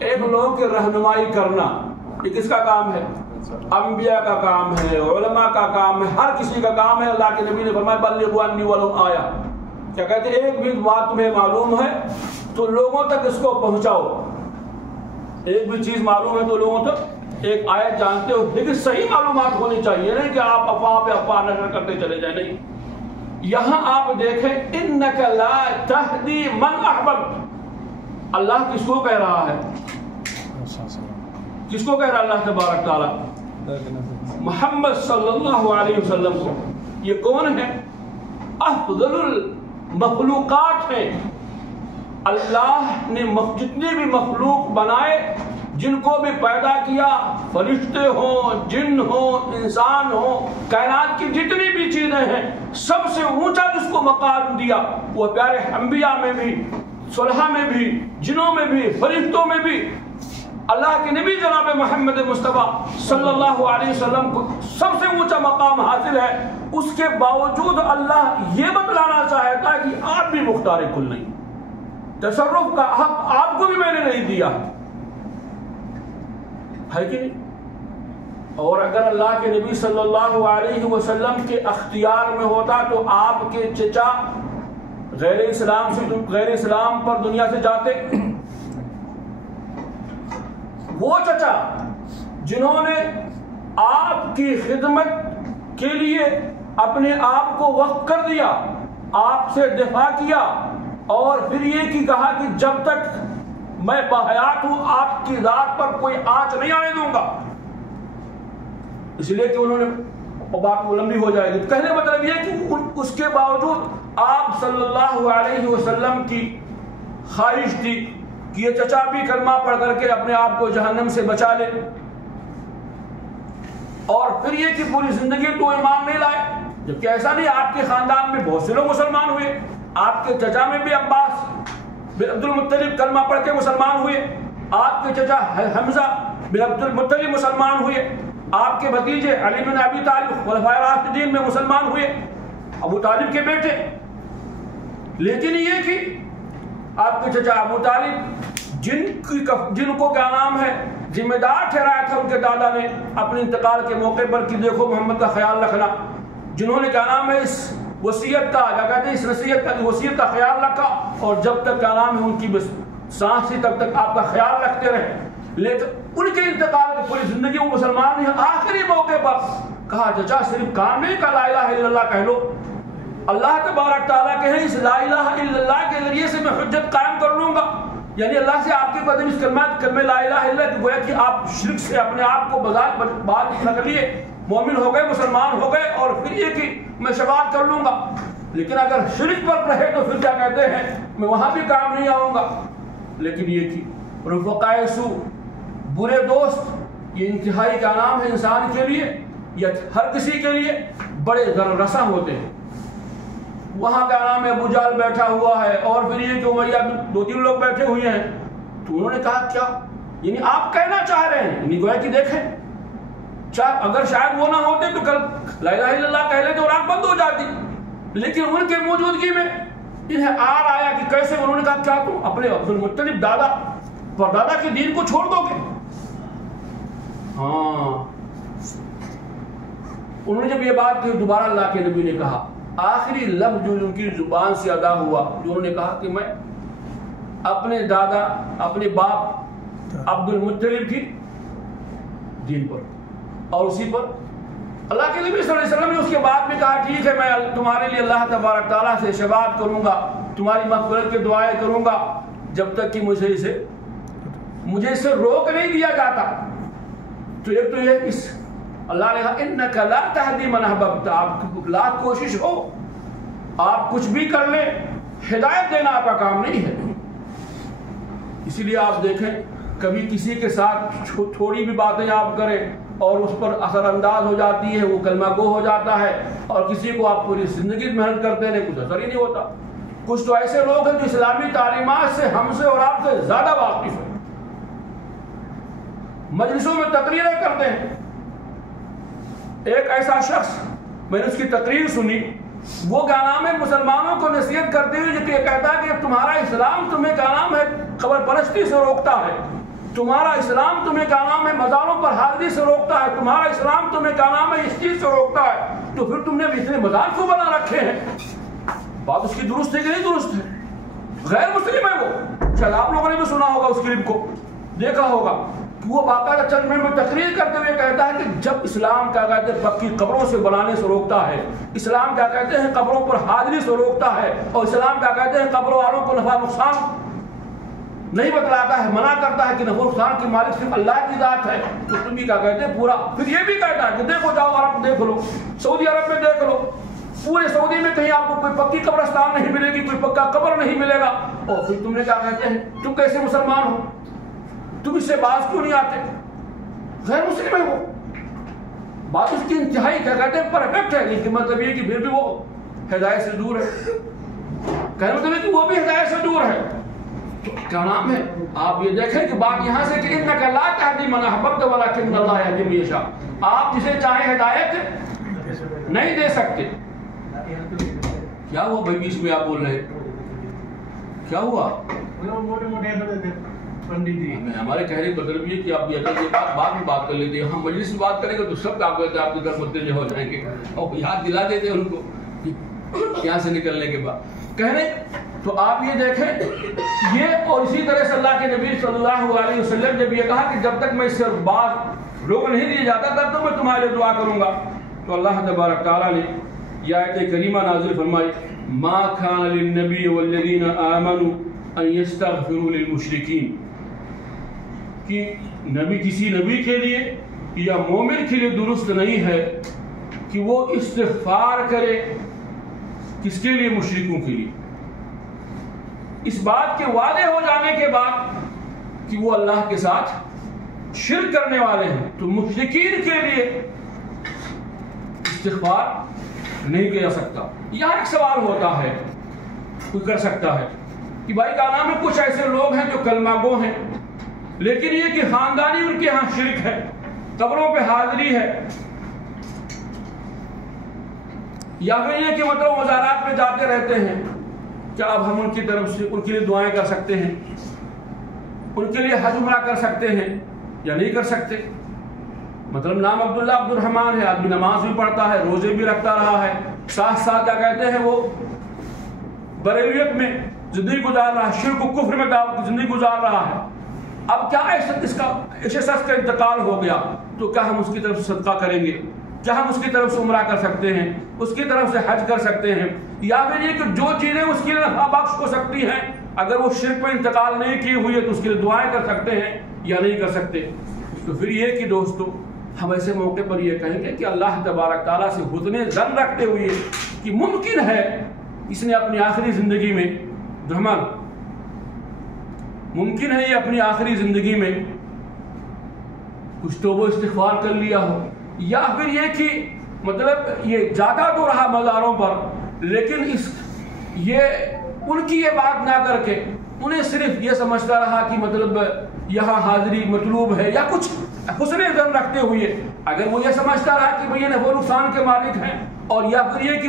ایک لوگوں کی رہنمائی کرنا، یہ کس کا کام ہے؟ انبیاء کا کام ہے، علماء کا کام ہے، ہر کسی کا کام ہے۔ اللہ کے نبی نے فرمایا بلغوا عنی ولو آیا، کیا کہتے ہیں ایک بھی بات تمہیں معلوم ہے تو لوگوں تک اس کو پہنچاؤ۔ ایک بھی چیز معلوم ہے تو لوگوں تک ایک آیت جانتے ہو، لیکن صحیح معلومات ہونی چاہیے، نہیں کہ آپ افواہ پہ افواہ نشر کرتے چلے جائیں۔ نہیں، یہاں آپ دیکھیں انک لا تہدی من احببت، اللہ کس کو کہہ رہا ہے؟ کس کو کہہ رہا ہے اللہ تبارک تعالی؟ محمد صلی اللہ علیہ وسلم کو۔ یہ کون ہے؟ افضل المخلوقات ہیں۔ اللہ نے جتنے بھی مخلوق بنائے، جن کو بھی پیدا کیا، فرشتے ہوں، جن ہوں، انسان ہوں، کائنات کی جتنی بھی چیزیں ہیں، سب سے اونچا جس کو مقام دیا وہ پیارے انبیاء میں بھی، صلحاء میں بھی، جنوں میں بھی، فرشتوں میں بھی اللہ کے نبی جناب محمد مصطفیٰ صلی اللہ علیہ وسلم کو سب سے اونچا مقام حاصل ہے۔ اس کے باوجود اللہ یہ بتلانا چاہتا ہے کہ آپ بھی مختار کل نہیں، تصرف کا حق آپ کو بھی میں نے نہیں دیا ہے کہ نہیں؟ اور اگر اللہ کے نبی صلی اللہ علیہ وسلم کے اختیار میں ہوتا تو آپ کے چچا غیر اسلام پر دنیا سے جاتے؟ وہ چچا جنہوں نے آپ کی خدمت کے لیے اپنے آپ کو وقف کر دیا، آپ سے دفاع کیا، اور پھر یہ کی کہا کہ جب تک میں باحیات ہوں آپ کی ذات پر کوئی آنچ نہیں آنے دوں گا، اس لیے کہ انہوں نے بات لمبی ہو جائے گی۔ کہنے مطلب یہ کہ اس کے باوجود آپ صلی اللہ علیہ وسلم کی خواہش تھی کہ یہ چچا بھی کلمہ پڑھ کر کے اپنے آپ کو جہنم سے بچا لے، اور پھر یہ کہ پوری زندگی تو ایمان نہیں لائے، جبکہ ایسا نہیں، آپ کے خاندان میں بہت سے لوگ مسلمان ہوئے، آپ کے چچا میں بھی عباس بن عبد المطلب کلمہ پڑھ کے مسلمان ہوئے، آپ کے چچا حمزہ بن عبد المطلب مسلمان ہوئے، آپ کے بھتیجے علی بن ابی طالب خلفائے راشدین میں مسلمان ہوئے، ابو طالب کے بیٹے۔ لیکن یہ کہ آپ کے چچا ابو طالب جن کو کیا نام ہے ذمہ دار ٹھہرایا تھا ان کے دادا نے اپنے انتقال کے موقع پر کہ دیکھو محمد کا خیال رکھنا، جنہوں نے کیا نام ہے اس وصیت کا کیا کہتے ہیں اس نصیحت کا وصیت کا خیال رکھا، اور جب تک کیا نام ہے ان کی بس سانس ہی تک آپ کا خیال رکھتے رہے، لیکن ان کے انتقال کی پوری زندگی وہ مسلمان ہیں۔ آخری موقع پر کہا چچا صرف کام نہیں کا لا الہ الا اللہ کہہ لو، اللہ تبارک تعالیٰ کہیں اس لا الہ الا اللہ کے ذریعے سے میں حجت قائم کر لوں گا، یعنی اللہ سے آپ کے قدم اس کلمہ لا الہ الا اللہ کی گویا کہ آپ شرک سے اپنے آپ کو بات رکھ لیے، مومن ہو گئے، مسلمان ہو گئے، اور پھر یہ کہ میں شفاعت کر لوں گا۔ لیکن اگر شرک پر رہے تو پھر کیا کہتے ہیں میں وہاں بھی کام نہیں آؤں گا۔ لیکن یہ کہ رفقائے سو، برے دوست، یہ انتہائی کا نام ہے انسان کے لیے یا ہر کسی کے لیے بڑے رسا ہوتے ہیں. وہاں کا نام ہے ابو جہل بیٹھا ہوا ہے اور پھر یہ کہ امیہ 2-3 لوگ بیٹھے ہوئے ہیں. تو انہوں نے کہا کیا یعنی آپ کہنا چاہ رہے ہیں, یعنی گویا کہ دیکھیں اگر شاید وہ نہ ہوتے تو کل لا الہ الا اللہ کہہ لیتے اور آنکھ بند ہو جاتی, لیکن ان کے موجودگی میں انہیں آر آیا کہ کیسے. انہوں نے کہا کیا تم اپنے عبد المطلب دادا پردادا کے دین کو چھوڑ دو گے؟ ہاں. انہوں نے جب یہ بات کی دوبارہ اللہ کے نبی نے کہا, آخری لفظ جو ان کی زبان سے ادا ہوا, جو انہوں نے کہا کہ میں اپنے دادا اپنے باپ عبد المطلب کی دین پر اور اسی پر. اللہ کے نبی صلی اللہ علیہ وسلم نے اس کے بعد میں کہا ٹھیک ہے میں تمہارے لیے اللہ تبارک تعالیٰ سے شفاعت کروں گا, تمہاری مغفرت کی دعائیں کروں گا, جب تک کہ مجھے اسے روک نہیں دیا جاتا. تو ایک تو یہ اس اللہ نے کہا انک لا تہدی من احببت, آپ لاکھ کوشش ہو آپ کچھ بھی کر لیں, ہدایت دینا آپ کا کام نہیں ہے. اسی لیے آپ دیکھیں کبھی کسی کے ساتھ تھوڑی بھی باتیں آپ کریں اور اس پر اثر انداز ہو جاتی ہے, وہ کلمہ گو ہو جاتا ہے, اور کسی کو آپ پوری زندگی محنت کرتے ہیں کچھ اثر ہی نہیں ہوتا. کچھ تو ایسے لوگ ہیں جو اسلامی تعلیمات سے ہم سے اور آپ سے زیادہ واقف ہیں, مجلسوں میں تقریریں کرتے ہیں. ایک ایسا شخص میں نے اس کی تقریر سنی, وہ کیا نام ہے مسلمانوں کو نصیحت کرتے ہوئے جو کہتا ہے کہ تمہارا اسلام تمہیں کیا نام ہے قبر پرستی سے روکتا ہے, تمہارا اسلام تمہیں کیا نام ہے مزاروں پر حاضری سے روکتا ہے, تمہارا اسلام تمہیں کیا نام ہے اس چیز سے روکتا ہے, تو پھر تم نے اتنے مزار کیوں بنا رکھے ہیں؟ بات اس کی درست ہے کہ نہیں درست ہے؟ غیر مسلم ہے وہ. شاید آپ لوگوں نے بھی سنا ہوگا اس کلپ کو, دیکھا ہوگا کہ وہ باقاعدہ چند منٹ میں تقریر کرتے ہوئے کہتا ہے کہ جب اسلام کیا کہتے ہیں پکی قبروں سے بنانے سے روکتا ہے, اسلام کیا کہتے ہیں قبروں پر حاضری سے روکتا ہے, اور اسلام کیا کہتے ہیں قبر والوں کو نفع نقصان نہیں بتلاتا ہے, منع کرتا ہے کہ نفع نقصان کی مالک صرف اللہ کی ذات ہے, تو تم بھی کیا کہتے ہیں پورا. پھر یہ بھی کہتا ہے کہ دیکھو جاؤ عرب دیکھ لو, سعودی عرب میں دیکھ لو, پورے سعودی میں کہیں آپ کو کوئی پکی قبرستان نہیں ملے گی, کوئی پکا قبر نہیں ملے گا, اور پھر تم نے کیا کہتے ہیں تم کیسے مسلمان ہو, تم اس سے باز کیوں نہیں آتے؟ غیر مسلم ہے وہ. بات اس کی انتہائی کیا کہتے ہیں پرفیکٹ ہے, لیکن مطلب یہ کہ پھر بھی وہ ہدایت سے دور ہے. کہنے مطلب ہے کہ وہ بھی ہدایت سے دور ہے. تو کیا نام ہے آپ یہ دیکھیں کہ بات یہاں سے کہ انک لا تہدی من احببت ولکن اللہ یہدی من یشاء, آپ جسے چاہیں ہدایت نہیں دے سکتے. کیا ہوا بھائی بیچ میں آپ بول رہے ہیں, کیا ہوا؟ ہمارے کہنے کا مطلب یہ کہ آپ یہ بعد میں بات کر لیتے ہیں, ہم مجلس میں بات کریں گے تو سب آپ کہتے ہیں آپ کے گھر مدعے ہو جائیں گے, اور یاد دلا دیتے ہیں ان کو یہاں سے نکلنے کے بعد کہنے. تو آپ یہ دیکھیں یہ, اور اسی طرح سے اللہ کے نبی صلی اللہ علیہ وسلم جب یہ کہا کہ جب تک میں اس سے بات روک نہیں دیا جاتا تب تو میں تمہارے دعا کروں گا, تو اللہ تبارک تعالیٰ نے یہ آیت کریمہ نازل فرمائی, ما کان للنبی والذین آمنوا ان یستغفروا للمشرکین, کہ کسی نبی کے لیے یا مومن کے لیے درست نہیں ہے کہ وہ استغفار کرے. کس کے لیے؟ مشرکوں کے لیے. اس بات کے واضح ہو جانے کے بعد کہ وہ اللہ کے ساتھ شرک کرنے والے ہیں, تو مشرکین کے لیے استغفار نہیں کیا جا سکتا. یہاں ایک سوال ہوتا ہے, کوئی کر سکتا ہے کہ بھائی کا نام ہے کچھ ایسے لوگ ہیں جو کلمہ گو ہیں, لیکن یہ کہ خاندانی ان کے ہاں شرک ہے, قبروں پہ حاضری ہے, یا پھر یہ کہ مطلب مزارات پہ جاتے رہتے ہیں, کیا اب ہم ان کی طرف سے ان کے لیے دعائیں کر سکتے ہیں, ان کے لیے حج عمرہ کر سکتے ہیں یا نہیں کر سکتے؟ مطلب نام عبداللہ عبد الرحمن ہے, آدمی نماز بھی پڑھتا ہے, روزے بھی رکھتا رہا ہے, ساتھ ساتھ کیا کہتے ہیں وہ بریلیت میں زندگی گزار رہا ہے, شرک و کفر میں زندگی گزار رہا ہے. اب کیا اس کا شخص کا انتقال ہو گیا تو کیا ہم اس کی طرف سے صدقہ کریں گے؟ کیا ہم اس کی طرف سے عمرہ کر سکتے ہیں, اس کی طرف سے حج کر سکتے ہیں, یا پھر یہ کہ جو چیزیں اس کے لیے نفع بخش ہو سکتی ہیں اگر وہ شرک میں انتقال نہیں کی ہوئی ہے تو اس کے لیے دعائیں کر سکتے ہیں یا نہیں کر سکتے؟ تو پھر یہ کہ دوستو ہم ایسے موقع پر یہ کہیں گے کہ اللہ تبارک تعالیٰ سے حسن ظن رکھتے ہوئے کہ ممکن ہے اس نے اپنی آخری زندگی میں رحمان ممکن ہے یہ اپنی آخری زندگی میں کچھ توبہ استغفار کر لیا ہو, یا پھر یہ کہ مطلب یہ جاتا تو رہا مزاروں پر، لیکن یہ ان کی یہ بات نہ کر کے انہیں صرف یہ سمجھتا رہا کہ مطلب یہاں حاضری مطلوب ہے، یا کچھ حسن ظن رکھتے ہوئے اگر وہ یہ سمجھتا رہا کہ بھئی نفع و نقصان کے مالک ہیں، اور یا پھر یہ کہ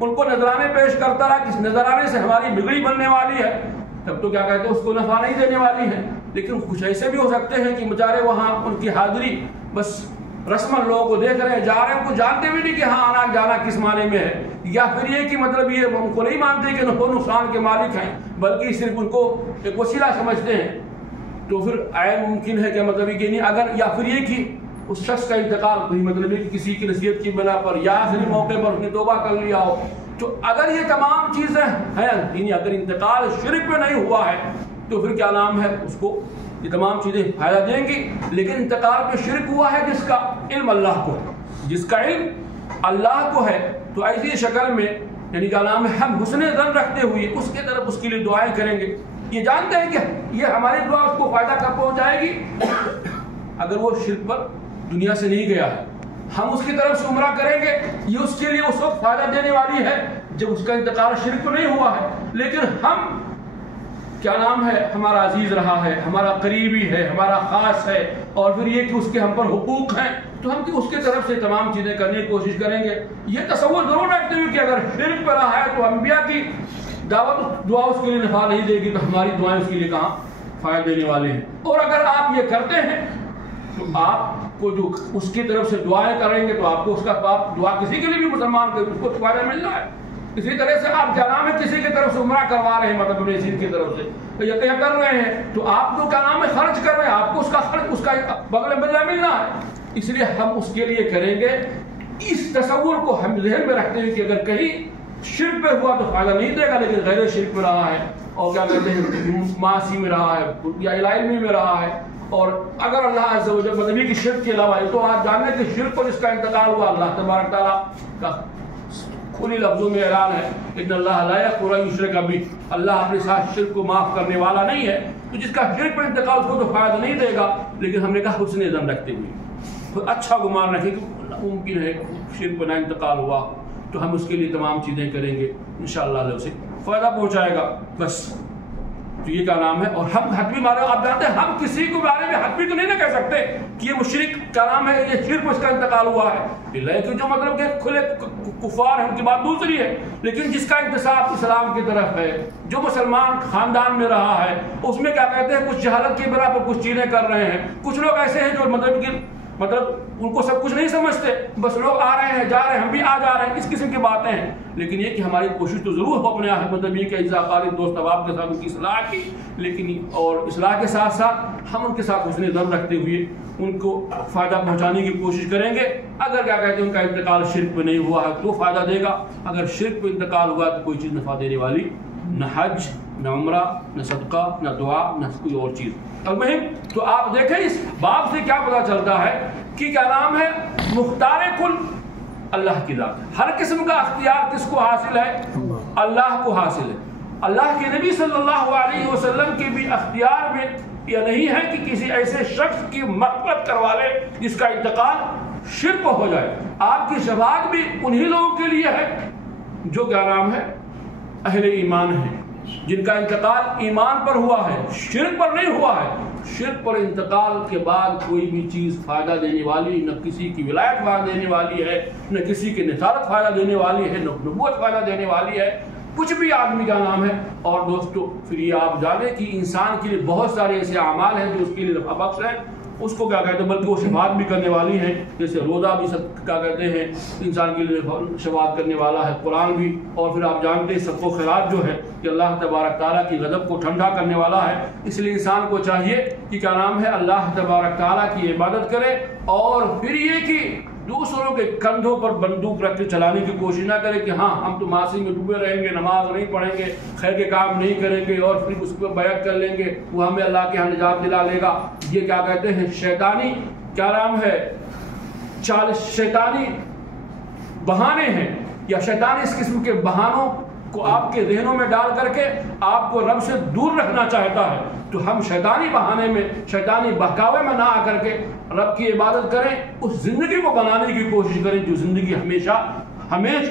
ان کو نذرانے پیش کرتا رہا کہ نذرانے سے ہماری بگڑی بننے والی ہے، تب تو کیا کہتے ہیں اس کو نفع نہیں دینے والی ہے۔ لیکن کچھ ایسے بھی ہو سکتے ہیں کہ بیچارے وہاں ان کی حاضری بس رسماً لوگوں کو دیکھ رہے ہیں، جا رہے ہیں، ان کو جانتے بھی نہیں کہ ہاں آنا جانا کس معنی میں ہے، یا پھر یہ کہ مطلب یہ ان کو نہیں مانتے کہ نفع و نقصان کے مالک ہیں، بلکہ صرف ان کو ایک وسیلہ سمجھتے ہیں۔ تو پھر عین ممکن ہے کہ مطلب یہ نہیں، اگر یا پھر یہ کہ اس شخص کا انتقال کوئی مطلب یہ کسی کی نصیحت کی بنا پر یا صرف موقع پر اس نے توبہ کر لیا ہو، تو اگر یہ تمام چیزیں ہیں، یعنی اگر انتقال شرک میں نہیں ہوا ہے تو پھر کیا نام ہے اس کو یہ تمام چیزیں فائدہ دیں گی۔ لیکن انتقال پہ شرک ہوا ہے جس کا علم اللہ کو ہے، جس کا علم اللہ کو ہے، تو ایسی شکل میں یعنی کیا نام ہے ہم حسن ظن رکھتے ہوئے اس کے طرف اس کے لیے دعائیں کریں گے، یہ جانتے ہیں کہ یہ ہماری دعا اس کو فائدہ کب پہنچائے گی اگر وہ شرک پر دنیا سے نہیں گیا ہے۔ ہم اس کی طرف سے عمرہ کریں گے، یہ اس کے لیے اس وقت فائدہ دینے والی ہے جب اس کا انتقال شرک پر نہیں ہوا ہے۔ لیکن ہم کیا نام ہے ہمارا عزیز رہا ہے، ہمارا قریبی ہے، ہمارا خاص ہے، اور پھر یہ کہ اس کے ہم پر حقوق ہیں، تو ہم اس کی طرف سے تمام چیزیں کرنے کی کوشش کریں گے۔ یہ تصور ضرور رکھتے ہوئے کہ اگر شرک پر رہا ہے تو انبیاء کی دعوت دعا اس کے لیے نفع نہیں دے گی، تو ہماری دعائیں اس کے لیے کہاں فائدہ دینے والے ہیں۔ اور اگر آپ یہ کرتے ہیں تو آپ کو جو اس کی طرف سے دعائیں کریں گے تو آپ کو اس کا آپ دعا کسی کے لیے بھی مسلمان کے اس کو فائدہ ملنا ہے۔ اسی طرح سے آپ کیا نام ہے کسی کی طرف سے عمرہ کروا رہے ہیں، مطلب اپنے عزیز کی طرف سے یا کر رہے ہیں، تو آپ کو کیا نام ہے خرچ کر رہے ہیں، آپ کو اس کا خرچ اس کا بدلہ ملنا ہے، اس لیے ہم اس کے لیے کریں گے۔ اس تصور کو ہم ذہن میں رکھتے ہیں کہ اگر کہیں شرک پہ ہوا تو فائدہ نہیں دے گا، لیکن غیر شرک پہ رہا ہے اور کیا کہتے ہیں معاصی میں رہا ہے یا علمی میں رہا ہے، اور اگر اللہ عز و جل نبی کی شرک کے علاوہ تو آپ جانیں کہ شرک پر جس کا انتقال ہوا اللہ تبارک تعالیٰ کا کھلی لفظوں میں اعلان ہے ان اللہ لا یغفر ان یشرک بہ، اللہ اپنے ساتھ شرک کو معاف کرنے والا نہیں ہے۔ تو جس کا شرک پر انتقال اس کو تو فائدہ نہیں دے گا، لیکن ہم نے کہا حسن ظن رکھتے ہوئے تو اچھا گمان رکھیں کہ ممکن ہے شرک پر نہ انتقال ہوا تو ہم اس کے لیے تمام چیزیں کریں گے، انشاءاللہ اللہ اسے فائدہ پہنچائے گا۔ بس تو یہ کا نام ہے۔ اور ہم حتمی مارے آپ جانتے ہیں ہم کسی کو بارے میں حتمی تو نہیں نہ کہہ سکتے کہ یہ مشرک کا نام ہے، یہ شرک اس کا انتقال ہوا ہے، کہ جو مطلب کہ کھلے کفار ہیں ان کی بات دوسری ہے، لیکن جس کا انتساب اسلام کی طرف ہے، جو مسلمان خاندان میں رہا ہے، اس میں کیا کہتے ہیں کچھ جہالت کی بنا پر کچھ چیزیں کر رہے ہیں، کچھ لوگ ایسے ہیں جو مطلب ان کو سب کچھ نہیں سمجھتے، بس لوگ آ رہے ہیں جا رہے ہیں، ہم بھی آ جا رہے ہیں، اس قسم کی باتیں ہیں۔ لیکن یہ کہ ہماری کوشش تو ضرور ہو اپنے مطلب یہ کہ اجزا قارب دوست احباب کے ساتھ ان کی اصلاح کی، لیکن اور اصلاح کے ساتھ ساتھ ہم ان کے ساتھ حسن ظن رکھتے ہوئے ان کو فائدہ پہنچانے کی کوشش کریں گے۔ اگر کیا کہتے ہیں ان کا انتقال شرک پہ نہیں ہوا ہے تو فائدہ دے گا، اگر شرک پہ انتقال ہوا تو کوئی چیز نفع دینے والی نہ حج، نہ عمرہ، نہ صدقہ، نہ دعا، نہ کوئی اور چیز۔ المہم تو آپ دیکھیں اس باب سے کیا پتہ چلتا ہے کہ کیا نام ہے مختار کل اللہ کی ذات ہے، ہر قسم کا اختیار کس کو حاصل ہے؟ اللہ کو حاصل ہے۔ اللہ کے نبی صلی اللہ علیہ وسلم کے بھی اختیار میں یہ نہیں ہے کہ کسی ایسے شخص کی مغفرت کروا لے جس کا انتقال شرک ہو جائے۔ آپ کی شفاعت بھی انہی لوگوں کے لیے ہے جو کیا نام ہے اہل ایمان ہیں، جن کا انتقال ایمان پر ہوا ہے، شرک پر نہیں ہوا ہے۔ شرک پر انتقال کے بعد کوئی بھی چیز فائدہ دینے والی نہ کسی کی ولایت فائدہ دینے والی ہے، نہ کسی کی نصارت فائدہ دینے والی ہے، نہ نبوت فائدہ دینے والی ہے، کچھ بھی آدمی کا نام ہے۔ اور دوستو پھر یہ آپ جانیں کہ انسان کے لیے بہت سارے ایسے اعمال ہیں جو اس کے لیے نفع بخش ہیں، اس کو کیا کہتے ہیں بلکہ وہ شفاعت بھی کرنے والی ہیں، جیسے روزہ بھی سب کیا کہتے ہیں انسان کے لیے شفاعت کرنے والا ہے، قرآن بھی، اور پھر آپ جانتے ہیں صدقہ و خیرات جو ہے کہ اللہ تبارک تعالیٰ کی غضب کو ٹھنڈا کرنے والا ہے۔ اس لیے انسان کو چاہیے کہ کیا نام ہے اللہ تبارک تعالیٰ کی عبادت کرے، اور پھر یہ کہ دوسروں کے کندھوں پر بندوق رکھ کے چلانے کی کوشش نہ کرے کہ ہاں ہم تو معاصی میں ڈوبے رہیں گے، نماز نہیں پڑھیں گے، خیر کے کام نہیں کریں گے، اور پھر اس پہ بیعت کر لیں گے وہ ہمیں اللہ کے ہاں نجات دلا لے گا۔ یہ کیا کہتے ہیں شیطانی کیا نام ہے شیطانی بہانے ہیں، یا شیطان اس قسم کے بہانوں کو آپ کے ذہنوں میں ڈال کر کے آپ کو رب سے دور رکھنا چاہتا ہے۔ تو ہم شیطانی بہانے میں، شیطانی بہکاوے میں نہ آ کر کے رب کی عبادت کریں، اس زندگی کو بنانے کی کوشش کریں جو زندگی ہمیشہ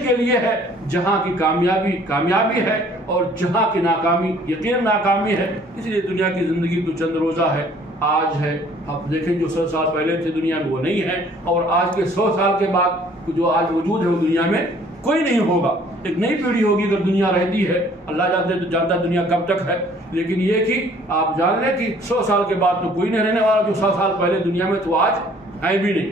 کے لیے ہے، جہاں کی کامیابی ہے اور جہاں کی ناکامی یقین ناکامی ہے۔ اس لیے دنیا کی زندگی تو چند روزہ ہے، آج ہے، آپ دیکھیں جو 100 سال پہلے تھے دنیا میں وہ نہیں ہے، اور آج کے 100 سال کے بعد جو آج موجود ہے وہ دنیا میں کوئی نہیں ہوگا۔ ایک نئی پیڑھی ہوگی اگر دنیا رہتی ہے، اللہ جانتا دنیا کب تک ہے، لیکن یہ کہ آپ جان لیں کہ 100 سال کے بعد تو کوئی نہیں رہنے والا، جو 100 سال پہلے دنیا میں تو آج ہے بھی نہیں،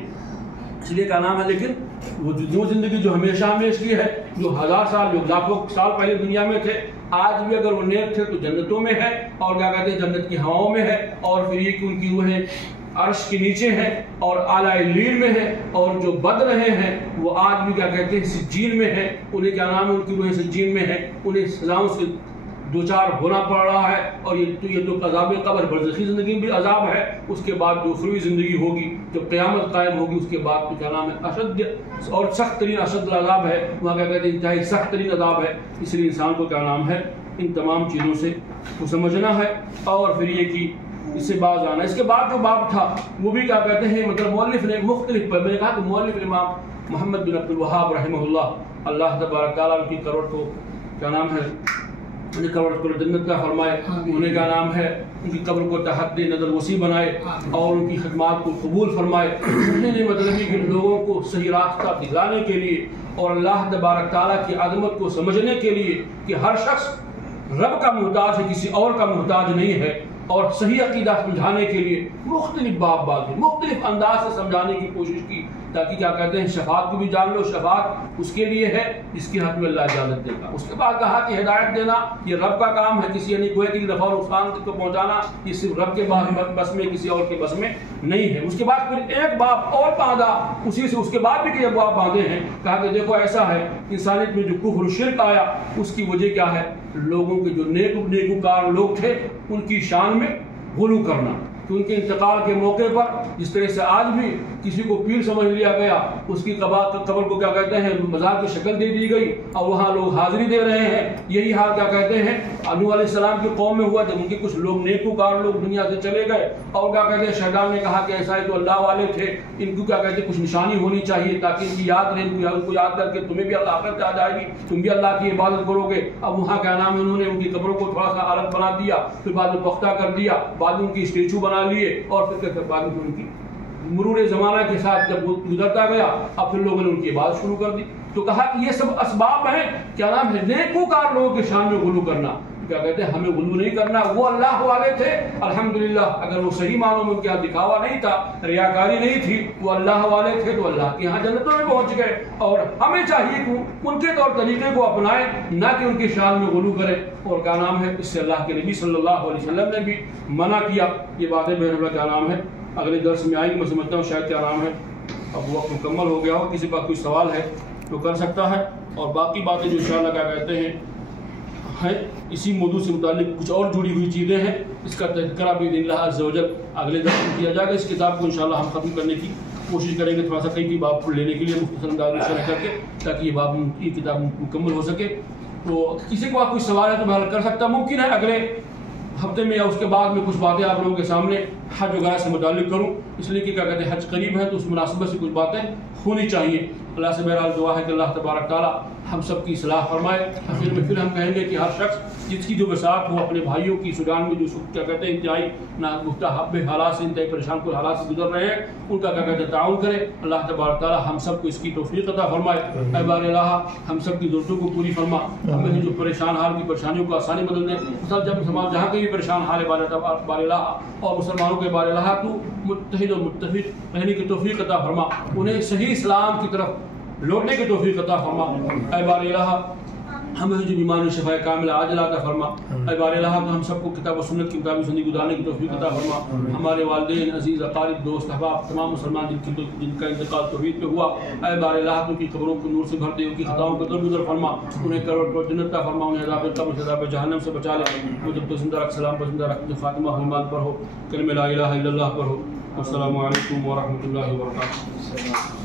اس لیے کا نام ہے۔ لیکن وہ زندگی جو ہمیشہ کی ہے، جو 1000 سال جو لاکھوں سال پہلے دنیا میں تھے، آج بھی اگر وہ نیک تھے تو جنتوں میں ہے، اور کیا کہتے ہیں جنت کی ہواؤں میں ہے، اور پھر یہ کہ ان کی روحیں عرش کے نیچے ہیں اور اعلیٰ علیین میں ہے، اور جو بد رہے ہیں وہ آج بھی کیا کہتے ہیں سجین میں ہے، انہیں کیا نام ہے ان کی روحیں سجین میں ہے، انہیں سزاؤں سے دوچار ہونا پڑ رہا ہے، اور یہ تو عذاب قبر برزخی زندگی بھی عذاب ہے، اس کے بعد جو اخروی زندگی ہوگی جب قیامت قائم ہوگی اس کے بعد تو کیا نام ہے اشد اور سخت ترین اشد عذاب ہے، وہاں کیا کہتے ہیں انتہائی سخت ترین عذاب ہے۔ اس لیے انسان کو کیا نام ہے ان تمام چیزوں سے کو سمجھنا ہے، اور پھر یہ کہ اس سے باز آنا۔ اس کے بعد جو باب تھا وہ بھی کیا کہتے ہیں مطلب مؤلف نے مختلف پر، میں نے کہا کہ مؤلف امام محمد بن عبد الوہاب رحمہ اللہ تبارک تعالیٰ ان کی کروڑ کو کیا نام ہے انہیں کروڑ کو جنت کا فرمائے، انہیں کیا نام ہے ان کی قبر کو تحت نظر وسیع بنائے اور ان کی خدمات کو قبول فرمائے۔ انہوں نے مطلب کہ لوگوں کو صحیح راستہ دکھلانے کے لیے اور اللہ تبارک تعالیٰ کی عظمت کو سمجھنے کے لیے کہ ہر شخص رب کا محتاج ہے، کسی اور کا محتاج نہیں ہے، اور صحیح عقیدہ سمجھانے کے لیے مختلف باب باندھے، مختلف انداز سے سمجھانے کی کوشش کی، تاکہ کیا کہتے ہیں شفاعت کو بھی جان لو، شفاعت اس کے لیے ہے جس کے حق میں اللہ اجازت دے گا۔ اس کے بعد کہا کہ ہدایت دینا یہ رب کا کام ہے، کسی یعنی کوئی کی نفع نقصان کو پہنچانا یہ صرف رب کے بس میں، کسی اور کے بس میں نہیں ہے۔ اس کے بعد پھر ایک باب اور باندھا اسی سے، اس کے بعد بھی کہ ابواب باندھے ہیں، کہا کہ دیکھو ایسا ہے انسانیت میں جو کفر و شرک آیا اس کی وجہ کیا ہے، لوگوں کے جو نیکوکار لوگ تھے ان کی شان میں غلو کرنا، کہ ان کے انتقال کے موقع پر جس طرح سے آج بھی کسی کو پیر سمجھ لیا گیا، اس کی قبر کو کیا کہتے ہیں مزار کی شکل دے دی گئی اور وہاں لوگ حاضری دے رہے ہیں۔ یہی حال کیا کہتے ہیں نوح علیہ السلام کی قوم میں ہوا، جب ان کے کچھ لوگ نیکوکار لوگ دنیا سے چلے گئے، اور کیا کہتے ہیں شیطان نے کہا کہ ایسا ہے تو اللہ والے تھے، ان کو کیا کہتے ہیں کچھ نشانی ہونی چاہیے تاکہ ان کی یاد رہے، ان کو یاد کر کے تمہیں بھی اللہ آخرت آ جائے گی، تم بھی اللہ کی عبادت کرو گے۔ اب وہاں کیا نام ہے انہوں نے ان کی قبروں کو تھوڑا سا الگ بنا دیا، پھر بعد میں پختہ کر دیا، بعد میں ان کی اسٹیچو بنا لیے، اور پھر بعد میں ان کی مرور زمانہ کے ساتھ جب وہ گزرتا گیا اب پھر لوگوں نے ان کی عبادت شروع کر دی۔ تو کہا کہ یہ سب اسباب ہیں کیا نام ہے نیکوکار لوگوں کی شان میں غلو کرنا، کیا کہتے ہیں ہمیں غلو نہیں کرنا، وہ اللہ والے تھے الحمدللہ، اگر وہ صحیح معنوں میں کیا دکھاوا نہیں تھا، ریاکاری نہیں تھی، وہ اللہ والے تھے تو اللہ کے ہاں جنتوں میں پہنچ گئے، اور ہمیں چاہیے کہ ان کے طور طریقے کو اپنائیں، نہ کہ ان کی شان میں غلو کریں، اور کیا نام ہے اس سے اللہ کے نبی صلی اللہ علیہ وسلم نے بھی منع کیا۔ یہ باتیں بہرحال کیا نام ہے اگلے درس میں آئیں گی، میں سمجھتا ہوں شاید کیا نام ہے اب وقت مکمل ہو گیا ہو، کسی کا کوئی سوال ہے تو کر سکتا ہے، اور باقی باتیں جو انشاءاللہ کیا کہتے ہیں اسی موضوع سے متعلق کچھ اور جڑی ہوئی چیزیں ہیں، اس کا تذکرہ بھی اللہ عز و جل اگلے درس میں کیا جائے گا۔ اس کتاب کو انشاءاللہ ہم ختم کرنے کی کوشش کریں گے، تھوڑا سا کئی باب کو لینے کے لیے مختصر انداز میں شرح کر کے، تاکہ یہ کتاب مکمل ہو سکے۔ تو کسی کو آپ کوئی سوال ہے تو بہرحال کر سکتا، ممکن ہے اگلے ہفتے میں یا اس کے بعد میں کچھ باتیں آپ لوگوں کے سامنے حج وغیرہ سے متعلق کروں، اس لیے کہ کیا کہتے ہیں حج قریب ہے تو اس مناسبت سے کچھ باتیں ہونی چاہیے۔ اللہ سے بہرحال دعا ہے کہ اللہ تبارک تعالیٰ ہم سب کی اصلاح فرمائے۔ آخر میں پھر ہم کہیں گے کہ ہر شخص جس کی جو بساط ہو اپنے بھائیوں کی سودان میں جو کیا کہتے ہیں انتہائی ناگفتہ حالات سے انتہائی پریشان کن حالات سے گزر رہے ہیں ان کا کیا کہتے ہیں تعاون کرے۔ اللہ تبارک تعالیٰ ہم سب کو اس کی توفیق عطا فرمائے۔ اے بار الہ ہم سب کی ضرورتوں کو پوری فرما، ہمیں جو پریشان حال کی پریشانیوں کو آسانی بدل دے۔ سب جب جہاں کہیں بھی پریشان حال ہے بار الہ اور مسلمانوں کے بار الہ تو متحد اور متفق رہنے کی توفیق عطا فرما، انہیں صحیح اسلام کی طرف لوٹنے کی توفیق عطا فرما۔ اے بار الہ ہمیں جو بیماری شفا کاملہ عاجلہ عطا فرما۔ اے بار الہ تو ہم سب کو کتاب و سنت کی مطابق زندگی گزارنے کی توفیق عطا فرما۔ ہمارے والدین عزیز اقارب دوست احباب تمام مسلمان جن کا انتقال توحید پہ ہوا، اے بار الہ تو کی قبروں کو نور سے بھر دے، ان کی خطاؤں کو درگزر فرما، انہیں کروڑ کروڑ جنت عطا فرما، انہیں عذاب قبر سے عذاب جہنم سے بچا لے، وہ جب تو زندہ رکھ سلام پر زندہ رکھ، جو خاتمہ ایمان پر ہو، کلمہ لا الہ الا اللہ پر ہو۔ السلام علیکم ورحمۃ اللہ وبرکاتہ۔